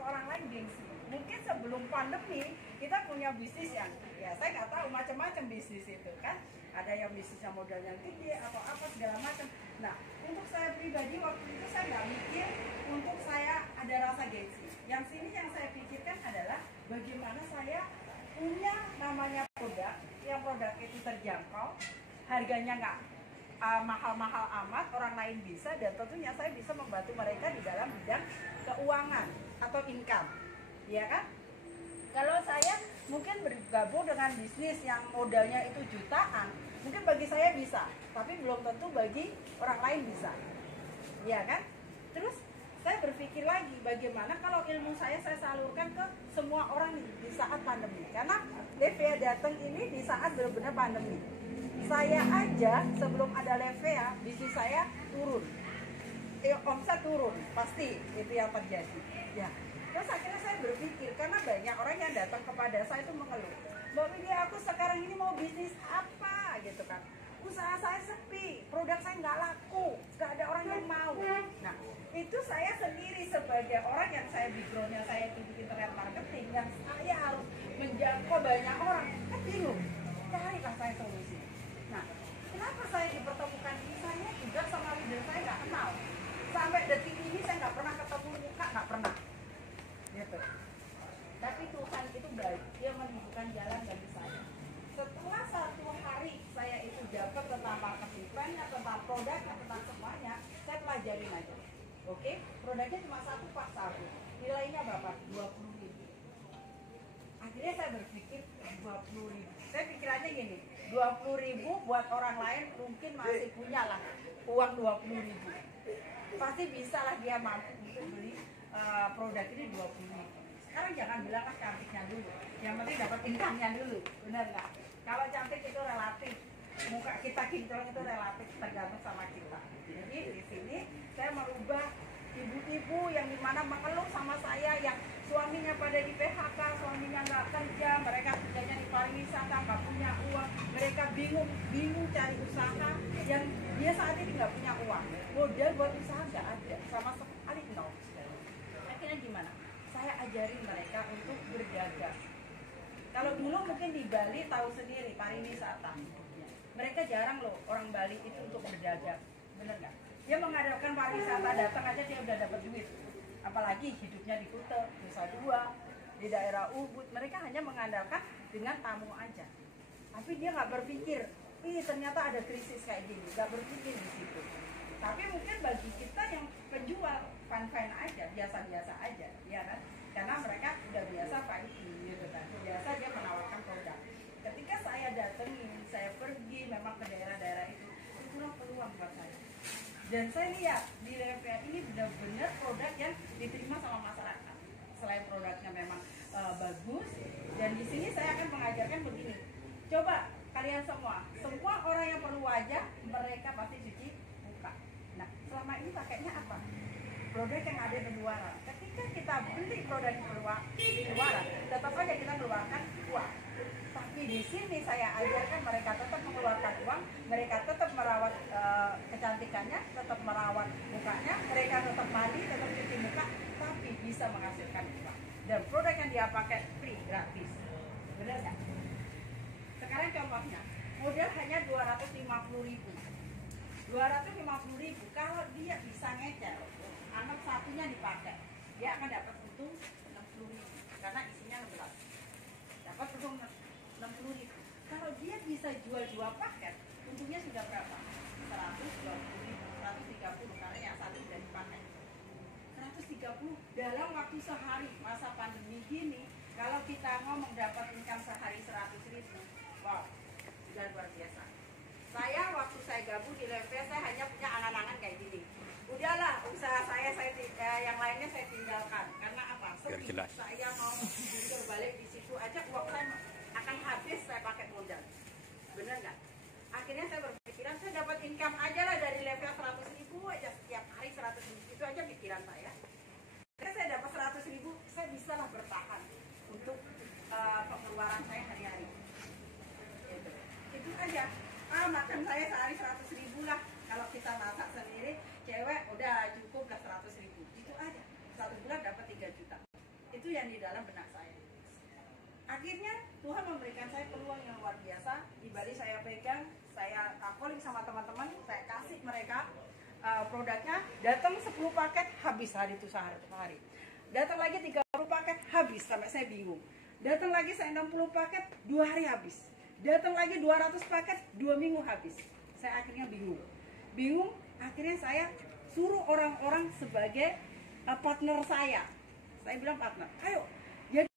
ke orang lain gengsi. Mungkin sebelum pandemi kita punya bisnis yang ya saya nggak tahu macam-macam bisnis itu kan. Ada yang bisnisnya modalnya gede atau apa segala macam. Nah, untuk saya pribadi waktu itu saya nggak mikir untuk saya ada rasa gengsi. Yang sini yang saya pikirkan adalah bagaimana saya punya namanya produk, yang produk itu terjangkau, harganya nggak mahal-mahal amat, orang lain bisa, dan tentunya saya bisa membantu mereka di dalam bidang keuangan atau income, ya kan? Kalau saya mungkin bergabung dengan bisnis yang modalnya itu jutaan, mungkin bagi saya bisa, tapi belum tentu bagi orang lain bisa, ya kan? Terus saya berpikir lagi bagaimana kalau ilmu saya salurkan ke semua orang di saat pandemi, karena Levea datang ini di saat benar-benar pandemi. Saya aja sebelum ada Levea, bisnis saya turun, omset turun, pasti itu yang terjadi. Ya, terus akhirnya saya berpikir karena banyak orang yang datang kepada saya itu mengeluh, Mbak Widya, aku sekarang ini mau bisnis apa gitu kan? Usaha saya sepi, produk saya nggak laku, nggak ada orang yang mau. Nah, itu saya sendiri sebagai orang yang saya backgroundnya saya itu di internet marketing, yang saya harus menjangkau banyak orang, kan bingung. Carilah saya solusi. Nah, kenapa saya dipertemukan ini? Saya juga sama leader saya nggak kenal. Sampai detik ini saya nggak pernah ketemu muka, nggak pernah. Gitu. Tapi Tuhan itu baik, Dia menunjukkan jalan bagi saya. Setelah 1 hari saya itu dapat tentang marketing plan-nya, tentang produknya, tentang semuanya, saya pelajarin aja. Oke, produknya cuma 1 pak 1. Nilainya berapa? 20.000. Akhirnya saya berpikir 20.000. Saya pikirannya gini, 20.000 buat orang lain mungkin masih punya lah uang 20.000. Pasti bisa lah dia mampu untuk beli produk ini 20.000. Sekarang jangan bilang cantiknya dulu, yang penting dapat income-nya dulu, benar nggak? Kalau cantik itu relatif, muka kita kinclong itu relatif, tergantung sama kita. Jadi di sini saya merubah ibu-ibu yang dimana mengeluh sama saya, yang suaminya pada di PHK, suaminya nggak kerja, mereka kerjanya di pariwisata, nggak punya uang, mereka bingung cari usaha, yang dia saat ini nggak punya uang, modal buat usaha nggak ada, sama sekali nol. Akhirnya gimana? Saya ajarin mereka untuk berdagang. Kalau dulu mungkin di Bali tahu sendiri pariwisata, mereka jarang loh orang Bali itu untuk berdagang, bener nggak? Dia mengadakan pariwisata, datang aja dia udah dapat duit. Apalagi hidupnya di Kuta, Nusa Dua, di daerah Ubud, mereka hanya mengandalkan dengan tamu aja. Tapi dia nggak berpikir, ternyata ada krisis kayak gini, nggak berpikir di situ. Tapi mungkin bagi kita yang penjual fine-fine aja, biasa-biasa aja, ya kan? Karena mereka udah biasa fighting gitu kan, biasa dia menawarkan produk. Ketika saya datengin, saya pergi memang ke daerah-daerah itulah peluang buat saya. Dan saya lihat di Levea ini benar-benar produk yang diterima sama masyarakat. Selain produknya memang bagus, dan di sini saya akan mengajarkan begini. Coba kalian semua orang yang perlu wajah, mereka pasti cuci muka. Nah, selama ini pakainya apa? Produk yang ada di luaran. Ketika kita beli produk di luaran, tetap saja kita keluarkan uang. Tapi di sini saya ajarkan mereka tetap mengeluarkan uang, mereka tetap merawat kecantikannya, tetap merawat mukanya, mereka tetap mandi, tetap cuci muka, tapi bisa menghasilkan uang. Dan produk yang dia pakai free, gratis. Benar nggak? Sekarang contohnya, modal hanya 250.000. 250.000, kalau dia bisa ngecer, anak satunya dipakai, dia akan dapat untung 60.000 karena isinya 16. Dapat untung 60.000. Kalau dia bisa jual 2 paket, untungnya sudah berapa? 120.000, 130 karena yang satu sudah dipakai. 130 dalam waktu sehari masa pandemi gini, kalau kita ngomong dapat income sehari 100.000, wow, sudah luar biasa. Saya waktu saya gabung di Levea, saya hanya punya angan-angan kayak gini. Udahlah, usaha saya yang lainnya saya tinggalkan. Karena apa? Saya mau jujur balik di situ aja, uang saya akan habis saya pakai modal. Bener nggak? Akhirnya saya berpikiran, saya dapat income aja lah dari Levea 100.000 aja setiap hari 100.000. Itu aja pikiran saya. Karena saya dapat 100.000, saya bisa lah bertahan untuk pengeluaran saya hari-hari. Itu aja. Makan saya sehari 100.000 lah. Kalau kita masak sendiri, cewek udah cukup lah 100.000. Itu aja. 1 bulan dapat 3 juta. yang di dalam benak saya. Akhirnya Tuhan memberikan saya peluang yang luar biasa. Di Bali saya pegang, saya calling sama teman-teman, saya kasih mereka produknya. Datang 10 paket habis hari itu sehari. Datang lagi 30 paket habis sampai saya bingung. Datang lagi saya 60 paket 2 hari habis. Datang lagi 200 paket 2 minggu habis. Saya akhirnya bingung. Akhirnya saya suruh orang-orang sebagai partner saya. Saya bilang partner, ayo jadi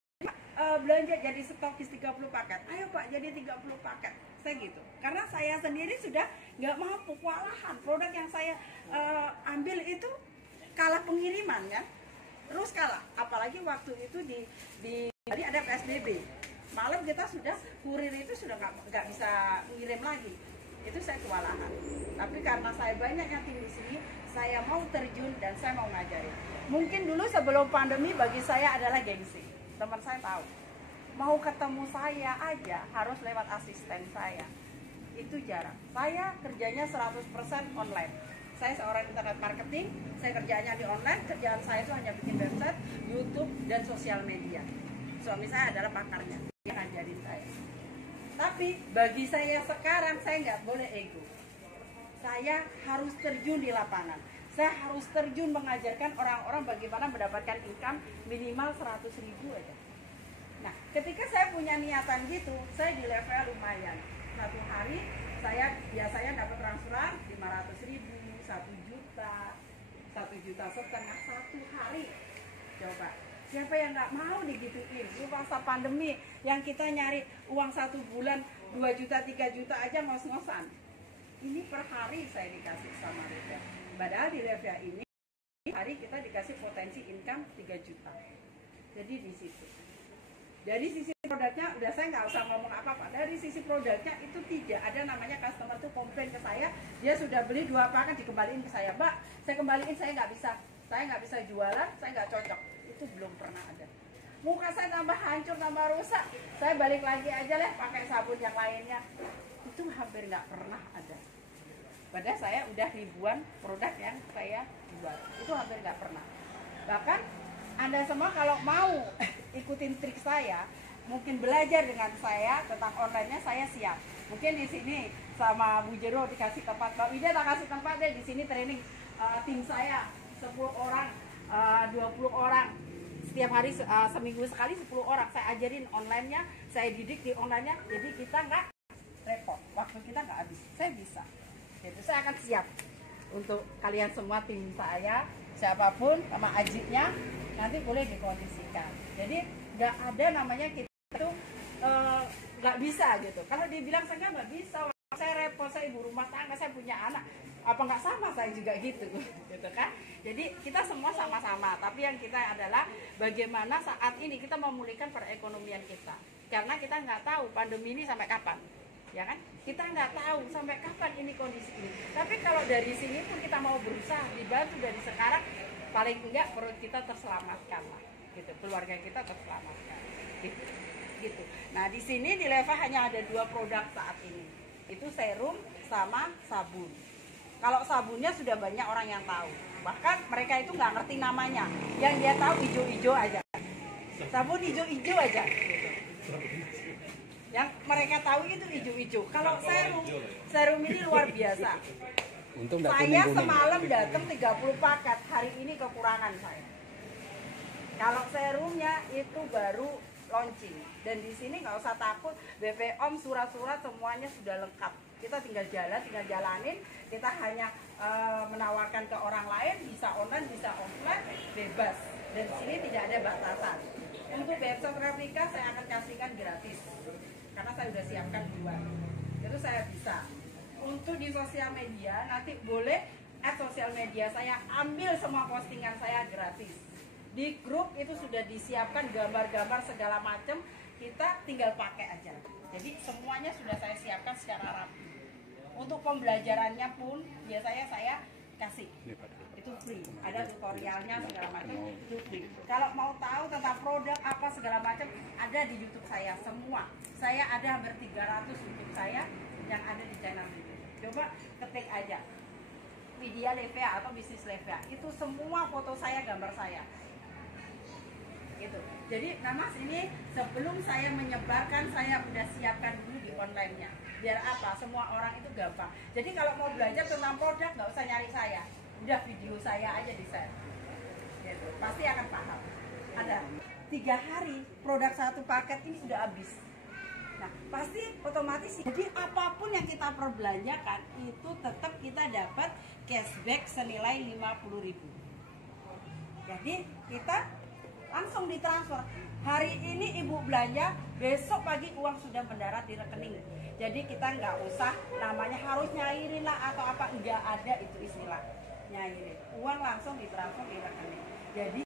belanja jadi stokis 30 paket. Ayo Pak jadi 30 paket. Saya gitu. Karena saya sendiri sudah nggak mampu, kewalahan. Produk yang saya ambil itu kalah pengiriman kan. Terus kalah. Apalagi waktu itu di ada PSBB. Malam kita sudah kurir itu sudah nggak bisa ngirim lagi. Itu saya kewalahan. Tapi karena saya banyak yang tim di sini, saya mau terjun dan saya mau ngajarin. Mungkin dulu sebelum pandemi bagi saya adalah gengsi. Teman saya tahu, mau ketemu saya aja harus lewat asisten saya. Itu jarang. Saya kerjanya 100% online. Saya seorang internet marketing, saya kerjanya di online. Kerjaan saya itu hanya bikin website, YouTube, dan sosial media. Suami saya adalah pakarnya, dia ngajarin saya. Tapi bagi saya sekarang, saya nggak boleh ego. Saya harus terjun di lapangan. Saya harus terjun mengajarkan orang-orang bagaimana mendapatkan income minimal 100.000 aja. Nah, ketika saya punya niatan gitu, saya di level lumayan. Satu hari saya biasanya dapat transferan 500.000, 1 juta, 1,5 juta satu hari. Coba, siapa yang nggak mau digituin? Lu masa pandemi yang kita nyari uang 1 bulan 2 juta, 3 juta aja ngos-ngosan. Ini per hari saya dikasih sama Revia. Padahal di Revia ini hari kita dikasih potensi income 3 juta. Jadi di situ. Dari sisi produknya udah saya nggak usah ngomong apa-apa. Dari sisi produknya itu tidak ada namanya customer tuh komplain ke saya, dia sudah beli 2 paket dikembaliin ke saya. Mbak, saya kembaliin, saya nggak bisa jualan, saya nggak cocok. Itu belum pernah ada. Muka saya tambah hancur, tambah rusak, saya balik lagi aja lah pakai sabun yang lainnya. Itu hampir nggak pernah ada. Padahal saya udah ribuan produk yang saya jual, itu hampir nggak pernah. Bahkan Anda semua kalau mau ikutin trik saya, mungkin belajar dengan saya tentang online-nya, saya siap. Mungkin di sini sama Bu Jero dikasih tempat, Mbak Wida tak kasih tempat deh di sini training tim saya 10 orang, 20 orang. Setiap hari seminggu sekali 10 orang saya ajarin online-nya, saya didik di online-nya. Jadi kita nggak repot, waktu kita nggak habis. Saya bisa. Jadi saya akan siap untuk kalian semua tim saya, siapapun sama ajiknya nanti boleh dikondisikan. Jadi nggak ada namanya kita itu nggak bisa gitu. Kalau dibilang saya nggak bisa, saya repot, saya ibu rumah tangga, saya punya anak, apa nggak sama saya juga gitu, gitu kan? Jadi kita semua sama-sama, tapi yang kita adalah bagaimana saat ini kita memulihkan perekonomian kita. Karena kita nggak tahu pandemi ini sampai kapan. Ya kan? Kita nggak tahu sampai kapan ini kondisi ini. Tapi kalau dari sini pun kita mau berusaha dibantu dari sekarang, paling enggak perut kita terselamatkan lah, gitu. Keluarga kita terselamatkan, gitu. Nah di sini di Leva hanya ada 2 produk saat ini, itu serum sama sabun. Kalau sabunnya sudah banyak orang yang tahu, bahkan mereka itu nggak ngerti namanya, yang dia tahu hijau-hijau aja, sabun hijau-hijau aja, gitu. Yang mereka tahu itu hijau-hijau. Kalau serum ini luar biasa. Saya semalam datang 30 paket, hari ini kekurangan saya. Kalau serumnya itu baru launching, dan di sini nggak usah takut, BPOM, surat-surat semuanya sudah lengkap. Kita tinggal jalanin. Kita hanya menawarkan ke orang lain, bisa online, bisa offline, bebas. Dan di sini tidak ada batasan. Untuk website replika saya akan kasihkan gratis. Karena saya sudah siapkan 2, itu saya bisa. Untuk di sosial media nanti boleh sosial media saya ambil semua postingan saya gratis. Di grup itu sudah disiapkan gambar-gambar segala macam, kita tinggal pakai aja. Jadi semuanya sudah saya siapkan secara rapi. Untuk pembelajarannya pun biasanya saya kasih, itu free, ada tutorialnya segala macam, itu free. Kalau mau tahu tentang produk apa segala macam, ada di YouTube saya semua. Saya ada hampir 300 YouTube saya yang ada di channel YouTube. Coba ketik aja Widya Levia atau bisnis Levia, itu semua foto saya, gambar saya. Itu gitu. Jadi nah Mas, ini sebelum saya menyebarkan, saya udah siapkan dulu di online-nya. Biar apa? Semua orang itu gampang. Jadi kalau mau belajar tentang produk nggak usah nyari saya, udah video saya aja di share. Gitu. Pasti akan paham. Ada 3 hari produk satu paket ini sudah habis. Nah, pasti otomatis. Jadi apapun yang kita perbelanjakan itu tetap kita dapat cashback senilai 50.000. Jadi kita langsung ditransfer. Hari ini ibu belanja, besok pagi uang sudah mendarat di rekening. Jadi kita nggak usah namanya harus nyairin lah atau apa, nggak ada itu istilah nyairin. Uang langsung ditransfer di rekening. Jadi